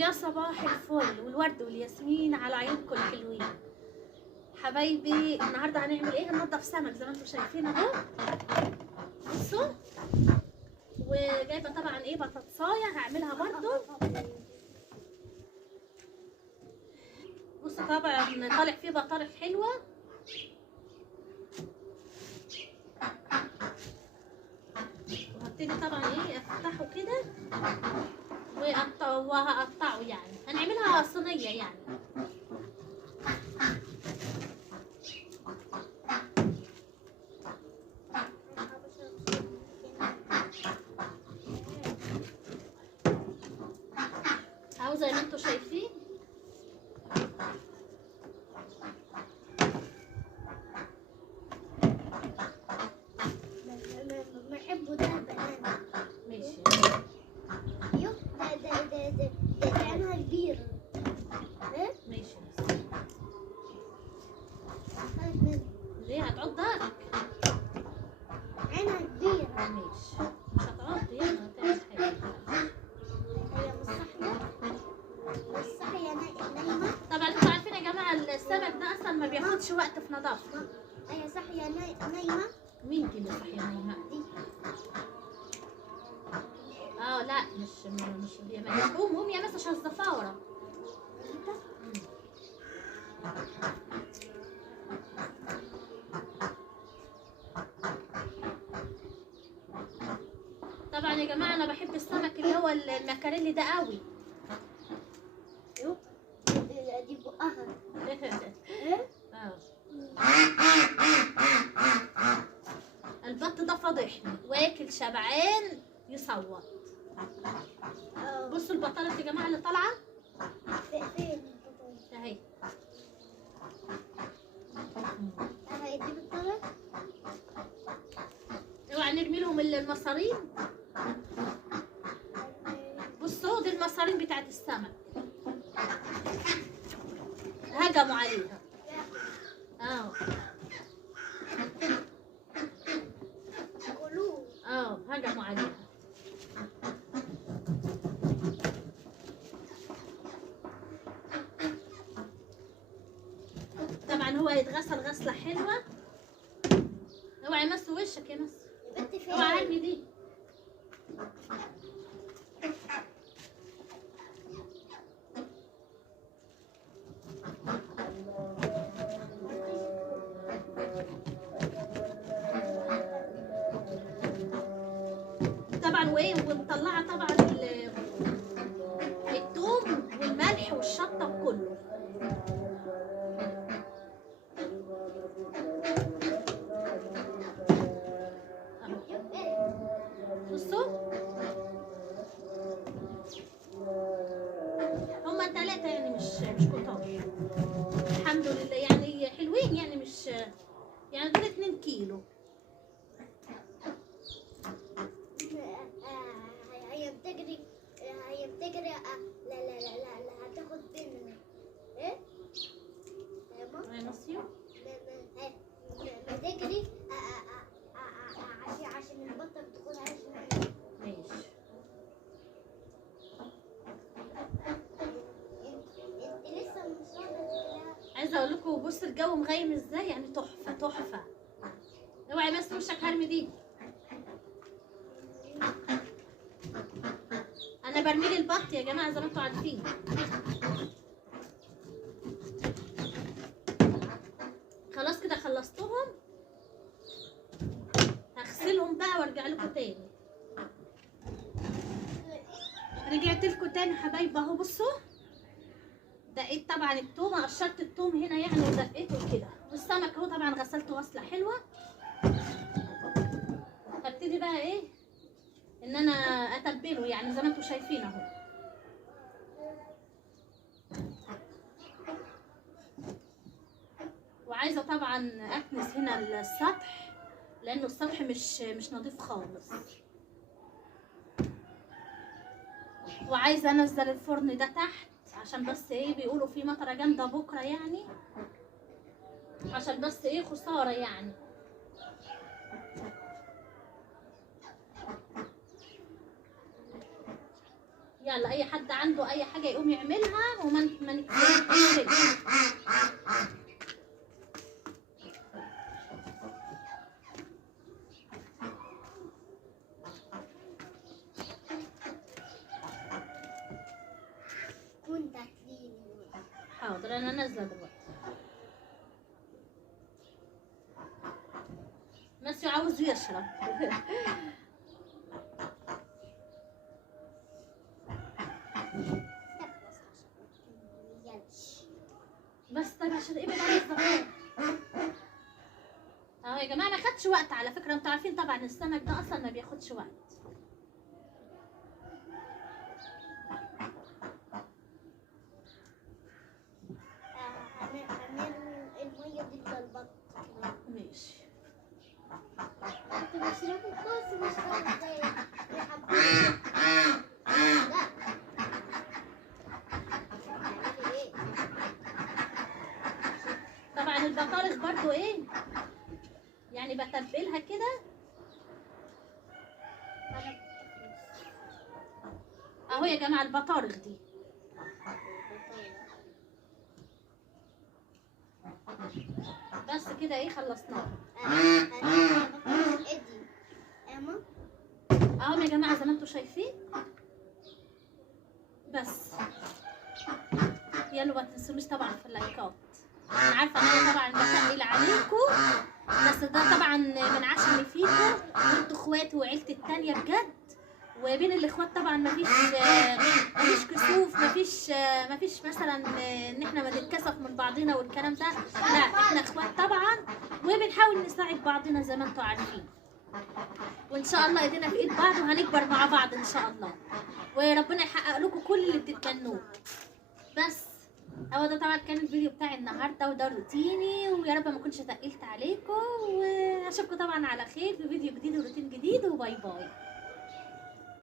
يا صباح الفل والورد والياسمين على عيونكم الحلوين حبايبي. النهارده هنعمل ايه؟ هننضف سمك زي ما انتم شايفين اهو. بصوا، وجايبه طبعا ايه بطاطسايه هعملها برضو. بصوا طبعا طالع فيه بطارخ حلوه. وهبتدي طبعا ايه افتحه كده وهقطعه، يعني هنعملها صينيه يعني. اهو زي ما انتم شايفين. بحبه ده بنانا. ماشي. ايوه ده عينها كبيرة. ايه؟ ماشي. خايف منه. ليه هتعضك؟ عينها كبيرة. ماشي، مش هتعض يعني هتعمل حاجه. هي مش صاحية. مش صاحية نايمة. طبعا انتوا عارفين يا جماعه السمك ده اصلا ما بياخدش وقت في نظافته. هي صاحية نايمة. مين دي اللي صحيه نايمه؟ دي لا مش دي. قوم يا مس عشان الزفاره. طبعا يا جماعه انا بحب السمك اللي هو المكاريلي ده قوي. ايوه دي بقها. ايه؟ البط ده فضحني واكل شبعان يصوت. بصوا البطاله يا جماعه اللي طالعه فين؟ اهي. هي دي بالطرف. اوعى نرمي لهم المصارين. بصوا دي المصارين بتاعت السمك هجموا عليها. هجموا عليها. طبعا هو هيتغسل غسله حلوه. اوعي يمس وشك يا مس. يا بنتي فين؟ اوعي ارمي دي. طبعا وايه ومطلعه طبعا الثوم والملح والشطه وكله. بصوا هما 3 يعني مش كتار الحمد لله، يعني حلوين يعني مش يعني دول 2 كيلو. هي بتجري. لا هتاخد مننا. ايه؟ يا نصيو ما تجري عشان البطة بتاخدها شوية. ماشي. انت لسه مش واخدة. عايزه اقول لكم بص الجو مغيم ازاي، يعني تحفه تحفه. اوعي بس وشك هرمي دي. انا برمي لي البط يا جماعه زي ما انتم عارفين. خلاص كده خلصتهم. هغسلهم بقى وارجع لكم تاني. رجعت لكم تاني حبايب اهو. بصوا دقيت طبعا التوم، قشرت التوم هنا يعني ودقيته كده، والسمك اهو طبعا غسلته غسله حلوه. هبتدي بقى ايه ان انا اتبله يعني زي ما انتم شايفين اهو. وعايزه طبعا اكنس هنا السطح لانه السطح مش نظيف خالص. وعايزه انزل الفرن ده تحت عشان بس ايه بيقولوا في مطره جامده بكره يعني، عشان بس ايه خساره يعني. يلا اي حد عنده اي حاجه يقوم يعملها وما نكسلش. كنت هتجيني. حاضر انا نازله دلوقتي. ماسيو عاوز يشرب. بس طيب عشان ابعد عن الزفاف. اهو يا جماعه ما خدش وقت على فكره، انتوا عارفين طبعا السمك ده اصلا ما بياخدش وقت. هنرمي المية دي للبط. ماشي. انت بشربه خالص مش فاهم ازاي يا حبيبي. لا. هتعملي ايه؟ طبعا البطارخ برضو ايه يعني بتبلها كده اهو يا جماعه البطارخ دي. بس كده ايه خلصناها. اهو يا جماعه زي ما انتم شايفين. بس يلا ما تنسونيش طبعا في اللايكات. انا عارفه ان انا طبعا بتقل عليكم، بس ده طبعا من عشمي فيكم وانتوا اخواتي وعيلتي التانيه بجد. وبين الاخوات طبعا مفيش كسوف، مفيش مثلا ان احنا ما نتكسف من بعضنا والكلام ده، لا احنا اخوات طبعا وبنحاول نساعد بعضنا زي ما انتوا عارفين. وان شاء الله ايدينا في ايد بعض وهنكبر مع بعض ان شاء الله، وربنا يحقق لكم كل اللي بتتمنوه. بس هو ده طبعا كان الفيديو بتاعي النهارده وده روتيني، ويا رب ما اكونش تقلت عليكم، واشوفكم طبعا على خير في فيديو جديد وروتين جديد، وباي باي.